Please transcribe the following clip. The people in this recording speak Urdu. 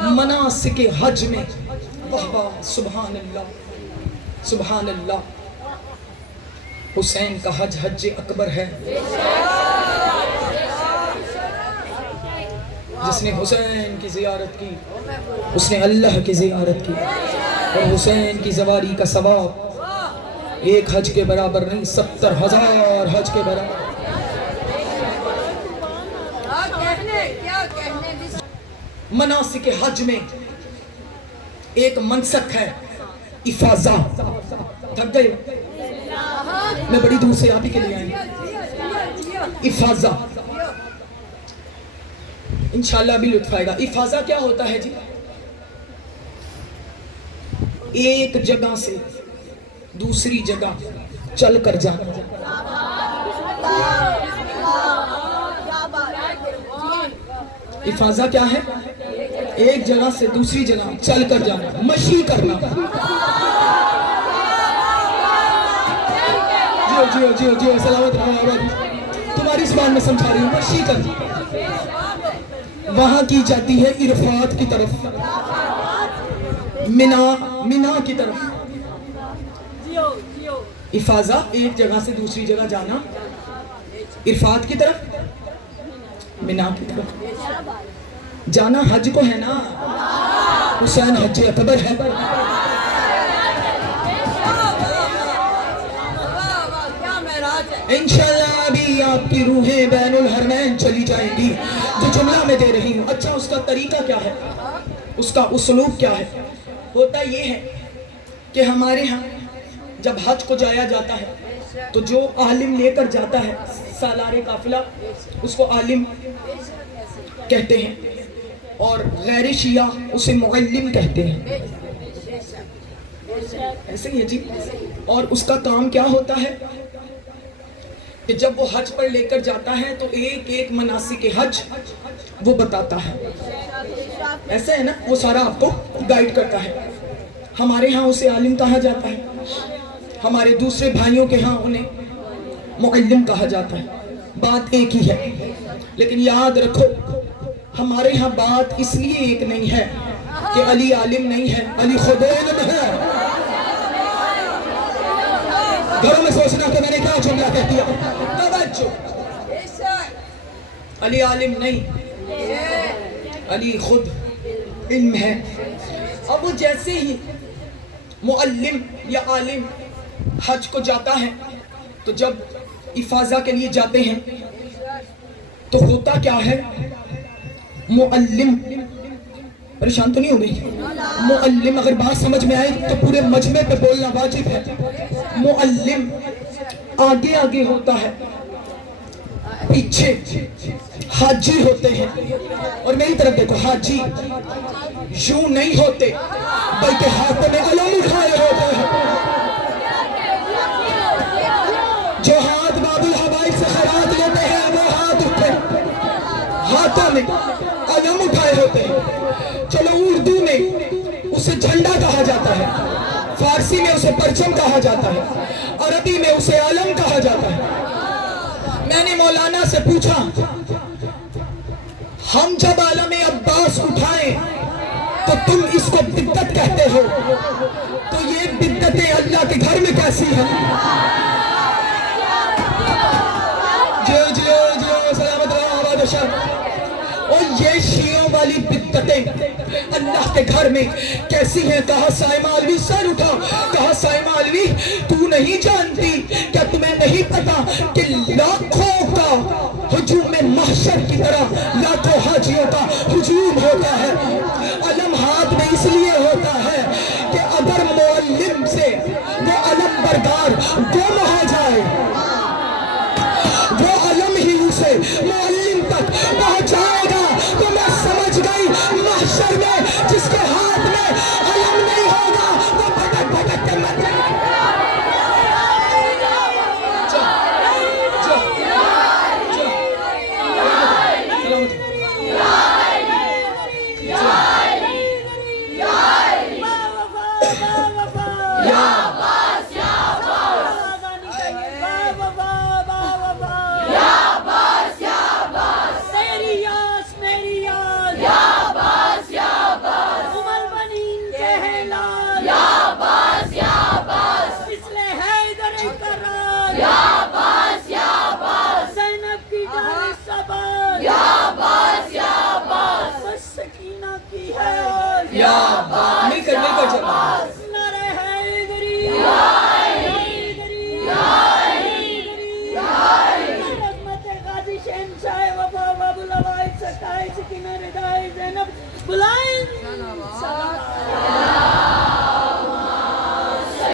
مناسک حج میں واہ واہ سبحان اللہ سبحان اللہ، حسین کا حج حج اکبر ہے۔ جس نے حسین کی زیارت کی اس نے اللہ کی زیارت کی، اور حسین کی زواری کا ثواب ایک حج کے برابر نہیں، 70,000 حج کے برابر۔ مناسک حج میں ایک منسک ہے افاضہ۔ تھک گئے؟ میں بڑی دور سے آپ ہی کے لیے آئی ہوں۔ افاضہ انشاءاللہ بھی لطف آئے گا۔ افاضہ کیا ہوتا ہے جی؟ ایک جگہ سے دوسری جگہ چل کر جانا۔ افاضہ کیا ہے؟ ایک جگہ سے دوسری جگہ چل کر جانا، مشی کرنا۔ جیو سلامت رہو، تمہاری زبان میں سمجھا رہی ہوں، مشی کرنا۔ وہاں کی جاتی ہے عرفات کی طرف، منا کی طرف۔ افاضہ ایک جگہ سے دوسری جگہ جانا، عرفات کی طرف، منا کی طرف جانا۔ حج کو ہے نا، حسین حج اکبر ہے۔ انشاءاللہ بھی آپ کی روحیں بین الحرمین چلی جائیں گی جو جملہ میں دے رہی ہوں۔ اچھا اس کا طریقہ کیا ہے، اس کا اسلوب کیا ہے؟ ہوتا یہ ہے کہ ہمارے ہاں جب حج کو جایا جاتا ہے تو جو عالم لے کر جاتا ہے سالار قافلہ، اس کو عالم کہتے ہیں، اور غیر شیعہ اسے معلم کہتے ہیں۔ ایسے ہی ہے جی۔ اور اس کا کام کیا ہوتا ہے کہ جب وہ حج پر لے کر جاتا ہے تو ایک ایک مناسک حج وہ بتاتا ہے۔ ایسا ہے نا، وہ سارا آپ کو گائیڈ کرتا ہے۔ ہمارے ہاں اسے عالم کہا جاتا ہے، ہمارے دوسرے بھائیوں کے ہاں انہیں معلم کہا جاتا ہے۔ بات ایک ہی ہے، لیکن یاد رکھو ہمارے ہاں بات اس لیے ایک نہیں ہے کہ علی عالم نہیں ہے، علی خود علم ہے۔ گھروں میں سوچنا کہ میں نے کیا جملہ کہہ دیا، توجہ۔ علی عالم نہیں، علی خود علم ہے۔ اب وہ جیسے ہی معلم یا عالم حج کو جاتا ہے تو جب افاضہ کے لیے جاتے ہیں تو ہوتا کیا ہے، معلم پریشان تو نہیں ہو گئی؟ معلم اگر بات سمجھ میں آئے تو پورے مجمع پہ بولنا واجب ہے۔ معلم آگے آگے ہوتا ہے، پیچھے حاجی ہوتے ہیں۔ اور میری طرف دیکھو، حاجی یوں نہیں ہوتے بلکہ ہاتھوں میں علم اٹھائے ہوتے ہیں۔ جو ہاتھ باب الحبائب سے خیرات لیتے ہیں وہ ہاتھ اٹھے، ہاتھوں میں علم اٹھائے ہوتے ہیں۔ چلو اردو میں اسے جھنڈا کہا جاتا ہے، فارسی میں اسے پرچم کہا جاتا ہے، عربی میں اسے علم کہا جاتا ہے۔ میں نے مولانا سے پوچھا، ہم جب علم عباس اٹھائیں تو تم اس کو بدعت کہتے ہو، تو یہ بدعتیں اللہ کے گھر میں کیسی ہیں؟ جو سلامت رہو، آباد و شاد۔ اور یہ شیعوں والی بدعتیں اللہ کے گھر میں کیسی ہیں؟ کہا سائمہ علوی سر اٹھا، کہا سائمہ علوی تو نہیں جانتی، کیا تمہیں نہیں پتا کہ لاکھوں کا ہجوم محشر کی طرح لاکھوں حاجیوں کا ہجوم ہوتا ہے؟ علم ہاتھ میں اس لیے ہوتا ہے کہ اگر معلم سے وہ علم بردار گم ہو جائے، وہ علم ہی اسے معلم تک پہنچائے گا۔ تو میں سمجھ گئی محشر میں جس کے ہاتھ میں علم نہیں ہوگا وہ بھٹک بھٹک کے مر جائے گا۔ شاہ وفا باب العوائد ستائش کنہ ردائے زینب بلائیں